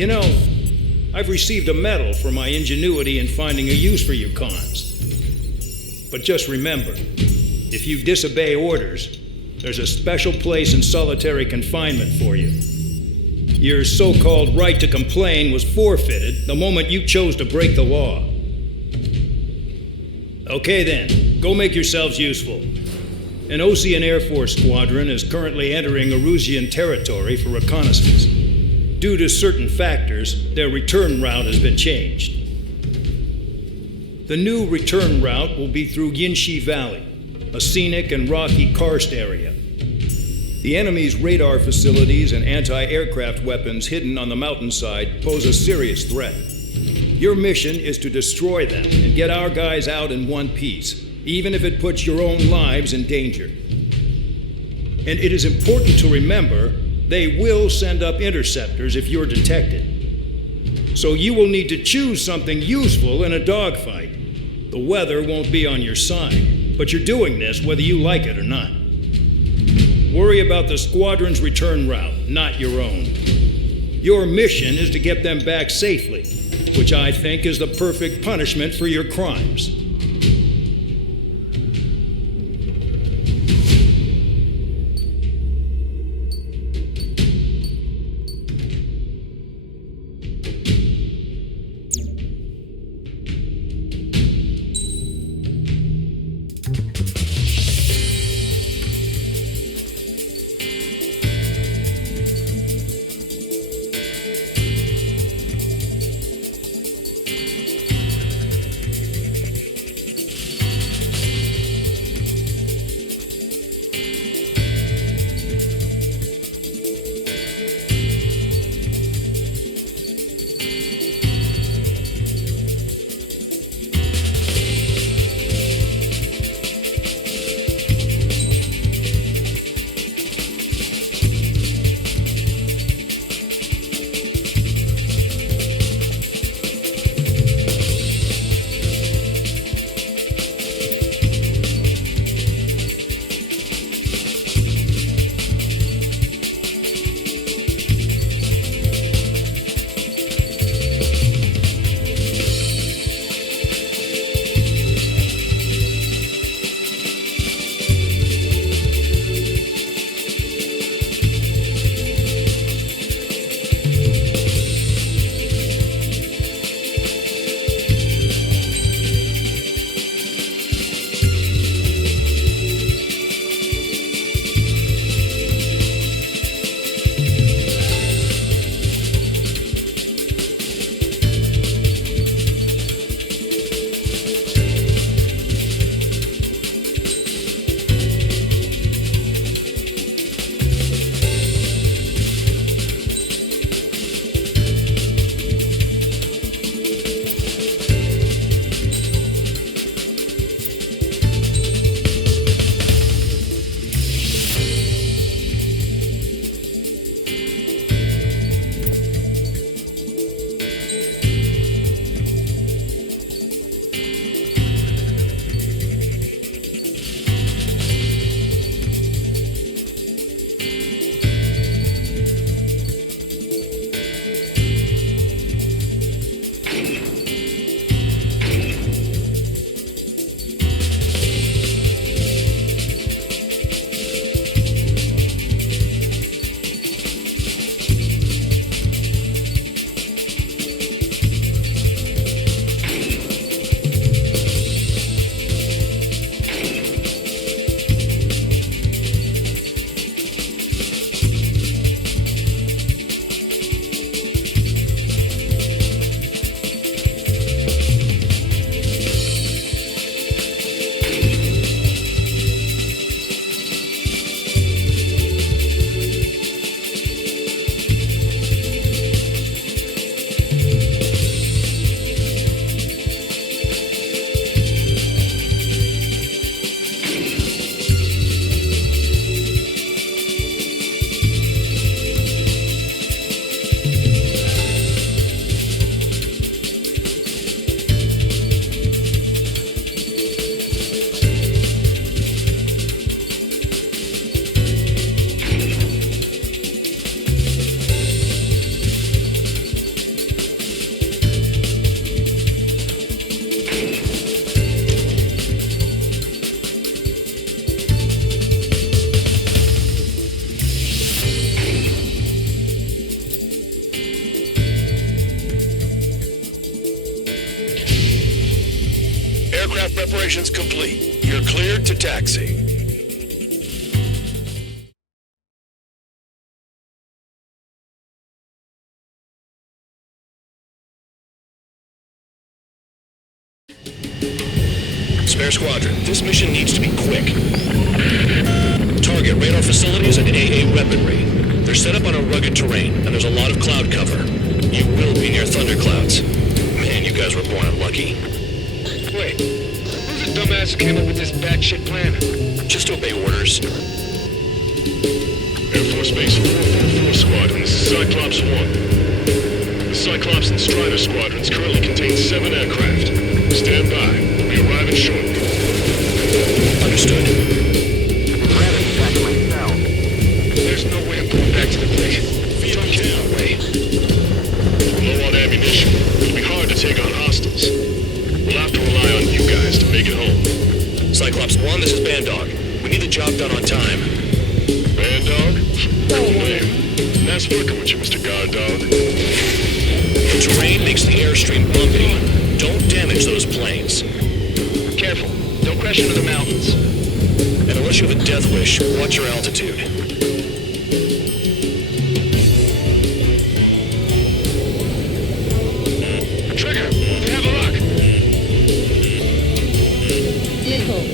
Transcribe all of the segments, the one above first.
You know, I've received a medal for my ingenuity in finding a use for you cons. But just remember, if you disobey orders, there's a special place in solitary confinement for you. Your so-called right to complain was forfeited the moment you chose to break the law. Okay then, go make yourselves useful. An Osean Air Force squadron is currently entering Erusian territory for reconnaissance. Due to certain factors, their return route has been changed. The new return route will be through Yinshi Valley, a scenic and rocky karst area. The enemy's radar facilities and anti-aircraft weapons hidden on the mountainside pose a serious threat. Your mission is to destroy them and get our guys out in one piece, even if it puts your own lives in danger. And it is important to remember, they will send up interceptors if you're detected. So you will need to choose something useful in a dogfight. The weather won't be on your side, but you're doing this whether you like it or not. Worry about the squadron's return route, not your own. Your mission is to get them back safely, which I think is the perfect punishment for your crimes. Aircraft preparations complete. You're cleared to taxi. Spare Squadron, this mission needs to be quick. Target radar facilities and AA weaponry. They're set up on a rugged terrain, and there's a lot of cloud cover. You will be near thunderclouds. Man, you guys were born unlucky. Wait, who's the dumbass who came up with this batshit plan? Just obey orders. Air Force Base 444 Squadron, this is Cyclops 1. The Cyclops and Strider Squadrons currently contain 7 aircraft. Stand by. We'll be arriving shortly. Understood. There's no way I'm going back to the brig. Vehicle down. No way. Low on ammunition. It'll be hard to take on hostiles. We'll have to rely on you guys to make it home. Cyclops 1, this is Bandog. We need the job done on time. Bandog? Cool name. Nice working with you, Mr. Guard Dog. The terrain makes the airstream bumpy. Don't damage those planes. Careful. Don't crash into the mountains. And unless you have a death wish, watch your altitude. Trigger, have a look. Missile.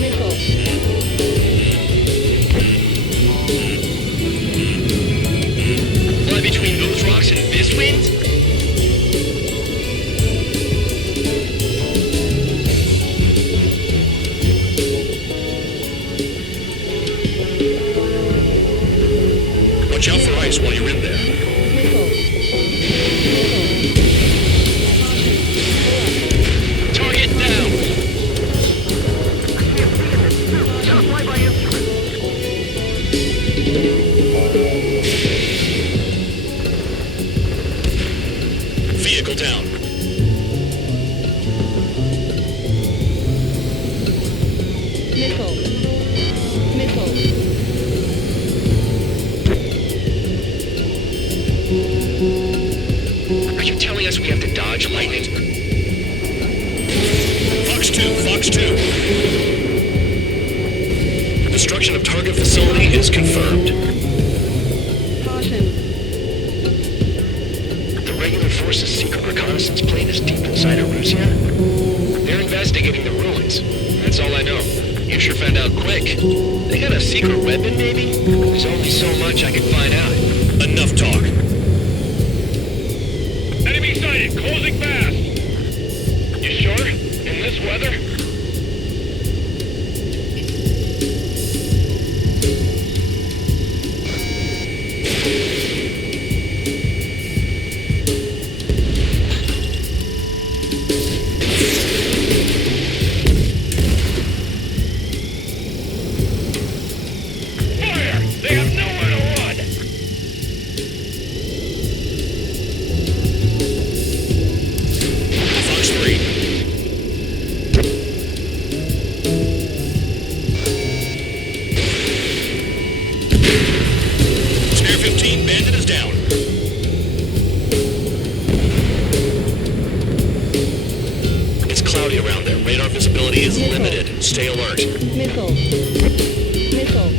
Missile. Fly between those rocks and this wind? Watch out for ice while you're in there. Missile. Target down. Vehicle down. Missile. Missile. Are you telling us we have to dodge lightning? Fox 2, Fox 2. Destruction of target facility is confirmed. Caution. The regular force's secret reconnaissance plane is deep inside Erusea? They're investigating the ruins. That's all I know. You sure found out quick. They got a secret weapon, maybe? There's only so much I can find out. Enough talk. Enemy sighted, closing fast. You sure? In this weather? Fire! They have nowhere to run! Fox 3. Spare 15, Bandit is down. It's cloudy around there. Radar visibility is limited. Stay alert. Missile. Missile.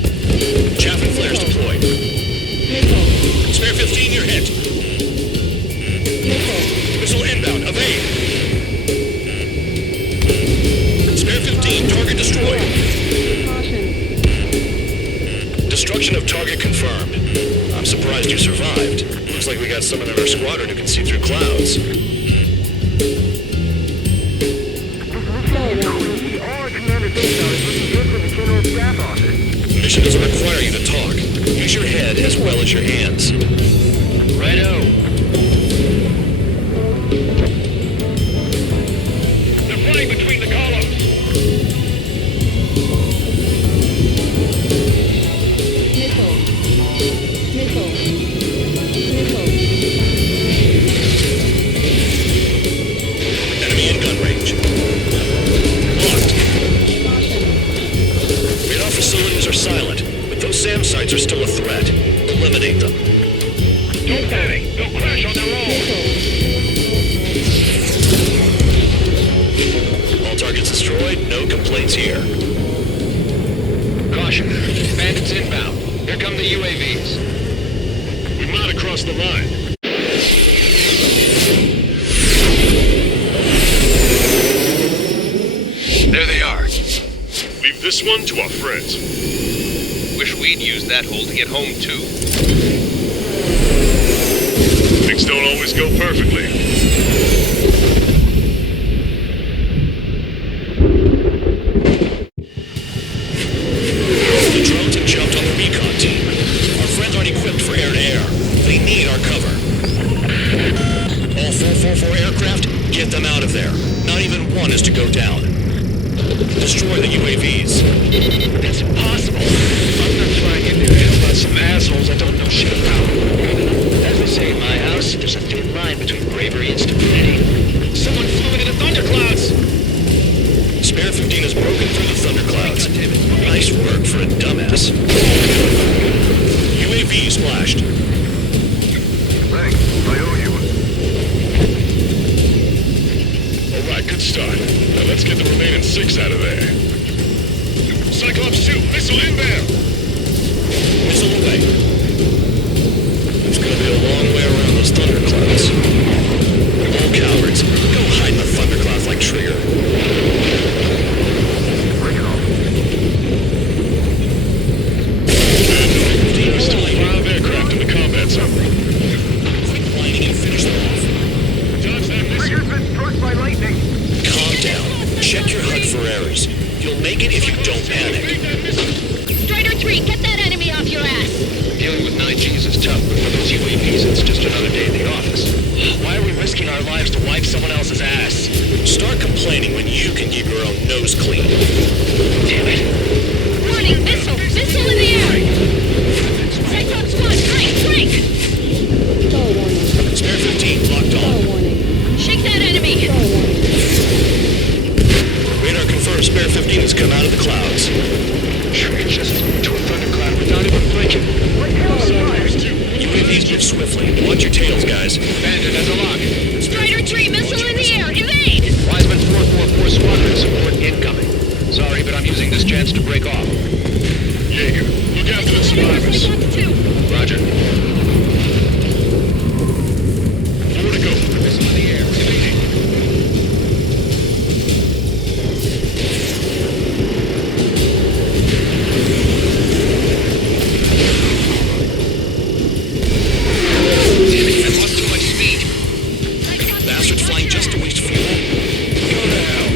Chaff and flares deployed. Missile. Spare 15, you're hit. Missile. Missile inbound. Evade. Spare 15, target destroyed. Caution. Destruction of target confirmed. I'm surprised you survived. Looks like we got someone in our squadron who can see through clouds. All Commander Dayton is looking good for the General Staff Office. Mission doesn't require you to talk. Use your head as well as your hands. Righto. They're flying between the columns. Missile. Missile. Missile. Enemy in gun range. Locked. Caution. Radar facilities are silent, but those SAM sites are still a threat. Eliminate them. here. Caution. Bandits inbound. Here come the UAVs. We might have crossed the line. There they are. Leave this one to our friends. Wish we'd used that hole to get home, too. Things don't always go perfectly. The drones have jumped on the recon team. Our friends aren't equipped for air-to-air. They need our cover. All 444 aircraft, get them out of there. Not even one is to go down. Destroy the UAVs. That's impossible. I'm not flying in there to help out some assholes I don't know shit about. As they say in my house, there's a thin line between bravery and stupidity. Someone flew into the thunderclouds! Spare 15 has broken through the thunderclouds. Nice work for a dumbass. UAV splashed. Thanks. I owe you one. All right, good start. Now let's get the remaining 6 out of there. Cyclops 2, missile inbound! Missile away. It's gonna be a long way around those thunderclouds. All cowards, go hide in the thunderclouds like Trigger. Bring it on. There's still 5 aircraft in the combat zone. Quick lining and finish them off. Dodge that missile. Trigger's been struck by lightning. Calm down. Check your HUD for errors. You'll make it if you don't panic. Strider 3, get that enemy off your ass! Dealing with 9Gs is tough, but for those UAVs, it's just another day in the office. Why are we risking our lives to wipe someone else's ass? Start complaining when you can keep your own nose clean. Damn it. Warning, missile! Missile in the air! Cyclops 1, break! Throw warning. Spare 15 locked Throw on. warning. Shake that enemy! Throw warning. Radar confirms Spare 15 has come out of the clouds. Trigger just flew into a thundercloud without even blinking. UAVs move swiftly. Watch your tails, guys. Bandit has a lock. Strider 3, missile in the air! Evade! Wiseman 444 squadron support incoming. Sorry, but I'm using this chance to break off. Jaeger, look after the survivors. Roger. 4 to go. Missile in the air. Evading. Damn it, I lost too much speed. Bastards flying just to waste fuel. Go to hell.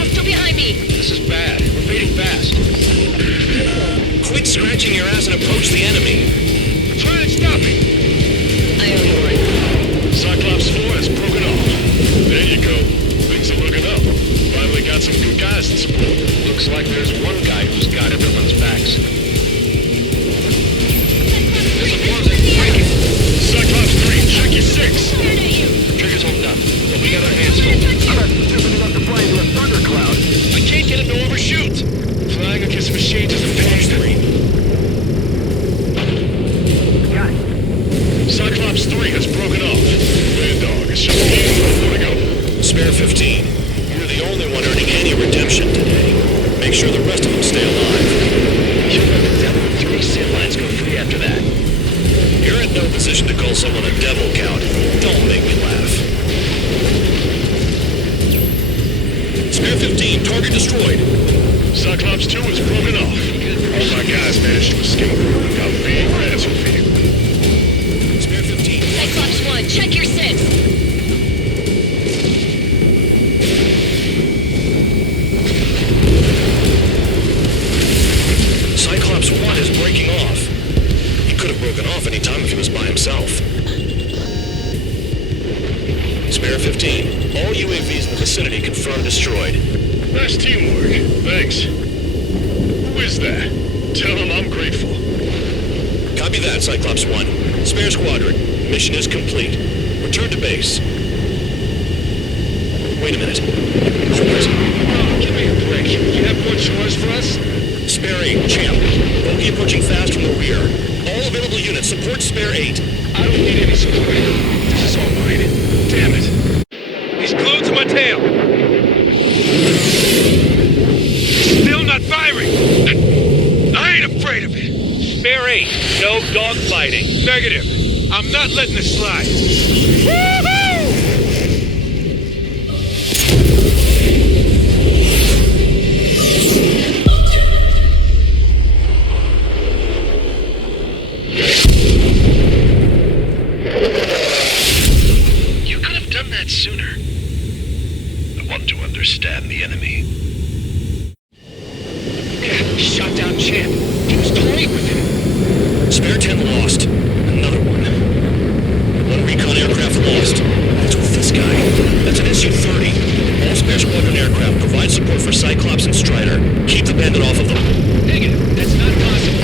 Hostile behind me! This is bad. We're fading fast. Quit scratching your ass and approach the enemy. Try and stop me. I owe you one. Cyclops 4 has broken off. There you go. Things are looking up. Finally got some good guys in support. Looks like there's one guy who's got everyone's backs. Cyclops 3, check your 6. Trigger's holding up, but we got our hands full. I'm not stupid enough to fly into a thundercloud. I can't get him to overshoot. Flying against machines is a pain. Got it. Cyclops 3 has broken off. Bad Dog is just beginning. 4 to go. Spare 15. You're the only one earning any redemption today. Make sure the rest of them stay alive. You'll let the devil 3 sin lines go free after that. You're in no position to call someone a devil, Count. Don't make me laugh. Spare 15, target destroyed. Cyclops 2 has broken off. All my guys managed to escape. Got big ransom for you. Spare 15. Cyclops 1, check your 6! Cyclops 1 is breaking off. He could have broken off any time if he was by himself. Spare 15. All UAVs in the vicinity confirmed destroyed. Nice teamwork. Thanks. Who is that? Tell him I'm grateful. Copy that, Cyclops 1. Spare squadron. Mission is complete. Return to base. Wait a minute. Hold it. Oh, give me a break. You have more chores for us? Spare 8, Champ. Bogey approaching fast from the rear. All available units support Spare 8. I don't need any support. This is all mine. Damn it. These Fish glued to my tail. Still not firing. I ain't afraid of it. Spare 8, no dogfighting. Negative. I'm not letting this slide. You could have done that sooner. I want to understand the enemy. Shot down Champ. He was toying with him. Spare 10 lost. Another one. One recon aircraft lost. What's with this guy? That's an Su-30. All spare squadron aircraft provide support for Cyclops and Strider. Keep the bandit off of them. Negative. That's not possible.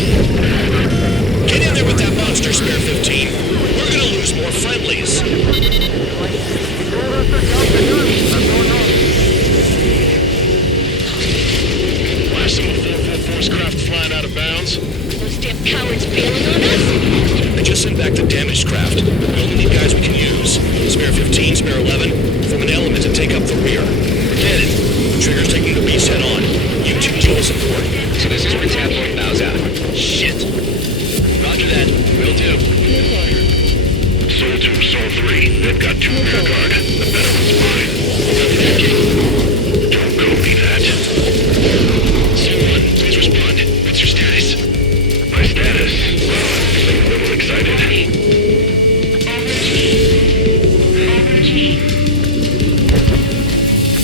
Get in there with that monster, Spare 15. We're gonna lose more friendlies. Last some of 444's craft flying out of bounds. Those damn cowards bailing on us? I just sent back the damaged craft. We only need guys we can use. Spare 15, Spare 11, form an element and take up the rear. Forget it. Trigger's taking the beast head on. You two dual support. So this is where Tabloid bows out. Shit. Roger that. Will do. Soul 2, Soul 3. They've got 2 rear guard. The better one's mine. Don't go me that. Soul 1, please respond. What's your status? My status? Well, I'm a little excited.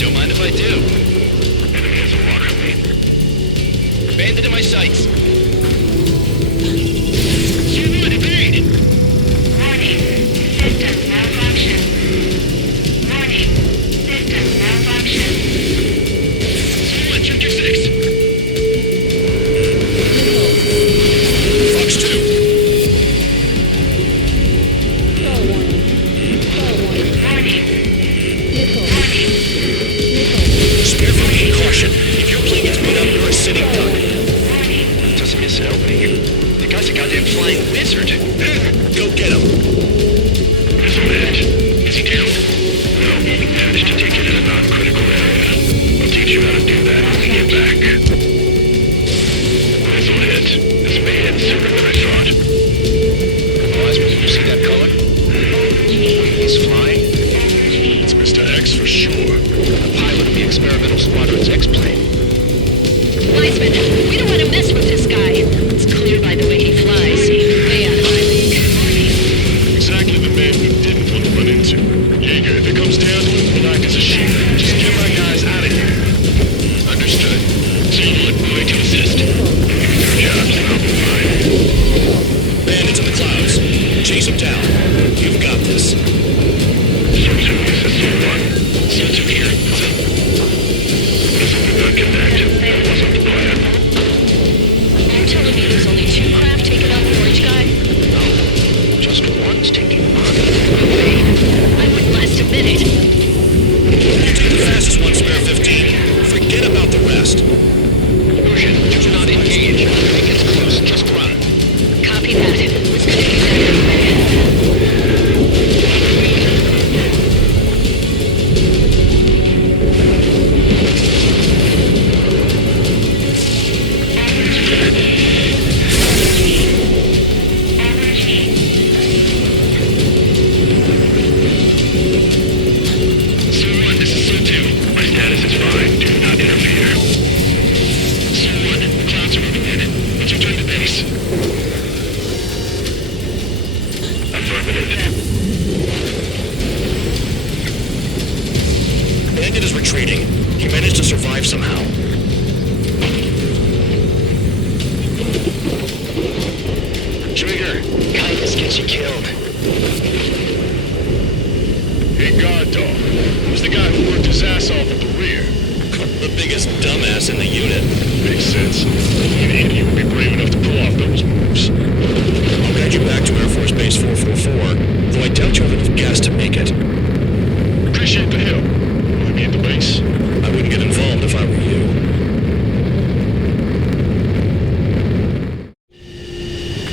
Don't mind if I do. Enemy has a lock on me. Bandit in my sights. Warning. System malfunction. Warning. System malfunction. Check your 6. Fox 2. Spare 15, caution. If your plane gets beat up, you're a sitting duck. Doesn't miss an opening here. The guy's a goddamn flying wizard. Go get him. Missile hit. Is he down? No, we managed to take it in a non-critical area. I'll teach you how to do that when we get back. Missile hit. This may end sooner than I thought. Wiseman, did you see that color? He's flying. It's Mr. X for sure. The pilot of the experimental squadron's X-plane. Wiseman, we don't want to mess with this guy. It's clear by the way he flies. Way out of my league. Exactly the man we didn't want to run into. Jaeger, if it comes down to it, we'll act as a shield. Just get my guys out of here. Understood. Someone going to assist. Your jobs and I'll be fine. Bandits in the clouds. Chase them down. You've got this. Soul 2, this is Soul 1. Soul 2 here. What's up? Missile did not connect. That wasn't the plan. You're telling me there's only 2 craft taking out the orange guy? Just one's taking on. I wouldn't last a minute. You take the fastest one, Spare 15. Forget about the rest. Illusion, do not engage. Think it's close. Just run. Copy that. Let's get you there in a minute. Soul 1, this is Soul 2. My status is fine. Do not interfere. Soul 1, the clouds are moving in. Let's return to base. Affirmative. Bandit is retreating. He managed to survive somehow. Trigger, kindness gets you killed. Hey, guard dog. Who's the guy who worked his ass off at the rear? The biggest dumbass in the unit. Makes sense. Only an idiot would be brave enough to pull off those moves. I'll guide you back to Air Force Base 444, though I doubt you have enough gas to make it. Appreciate the help. Will you be at the base? I wouldn't get involved if I were you.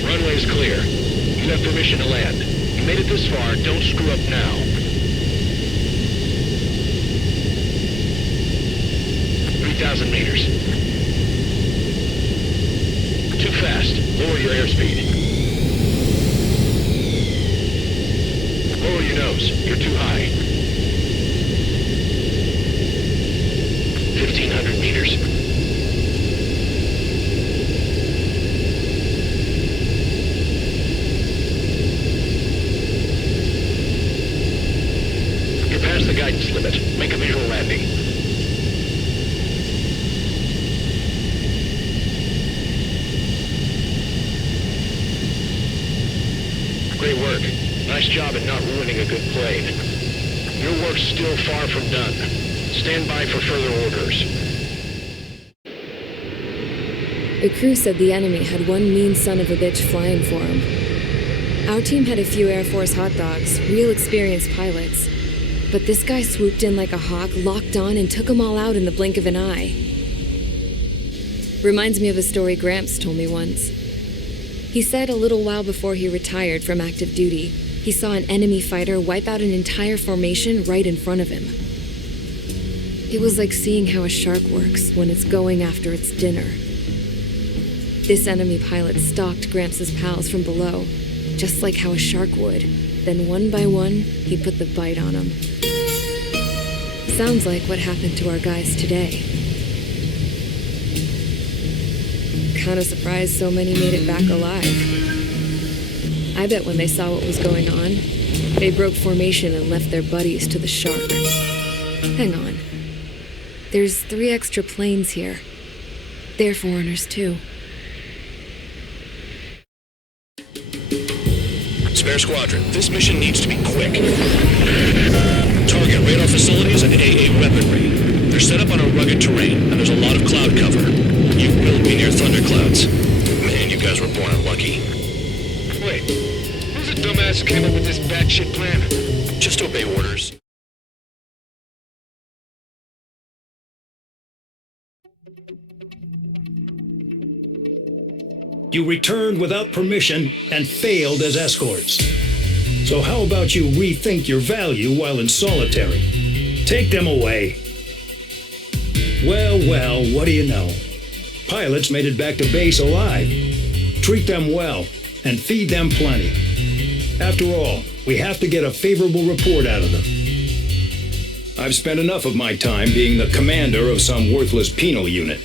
Runway's clear. You have permission to land. You made it this far. Don't screw up now. 1,000 meters. Too fast. Lower your airspeed. Lower your nose. You're too high. 1,500 meters. You're past the guidance limit. Make a visual landing. Great work. Nice job at not ruining a good plane. Your work's still far from done. Stand by for further orders. The crew said the enemy had one mean son of a bitch flying for him. Our team had a few Air Force hot dogs, real experienced pilots. But this guy swooped in like a hawk, locked on, and took them all out in the blink of an eye. Reminds me of a story Gramps told me once. He said a little while before he retired from active duty, he saw an enemy fighter wipe out an entire formation right in front of him. It was like seeing how a shark works when it's going after its dinner. This enemy pilot stalked Gramps' pals from below, just like how a shark would. Then one by one, he put the bite on them. Sounds like what happened to our guys today. Kinda surprised so many made it back alive. I bet when they saw what was going on, they broke formation and left their buddies to the shark. Hang on. There's 3 extra planes here. They're foreigners too. Spare Squadron, this mission needs to be quick. Target radar facilities and AA weaponry. They're set up on a rugged terrain, and there's a lot of cloud cover. You will be near thunderclouds. Man, you guys were born unlucky. Wait, who's the dumbass who came up with this batshit plan? Just obey orders. You returned without permission and failed as escorts. So how about you rethink your value while in solitary? Take them away. Well, what do you know? Pilots made it back to base alive. Treat them well and feed them plenty. After all, we have to get a favorable report out of them. I've spent enough of my time being the commander of some worthless penal unit.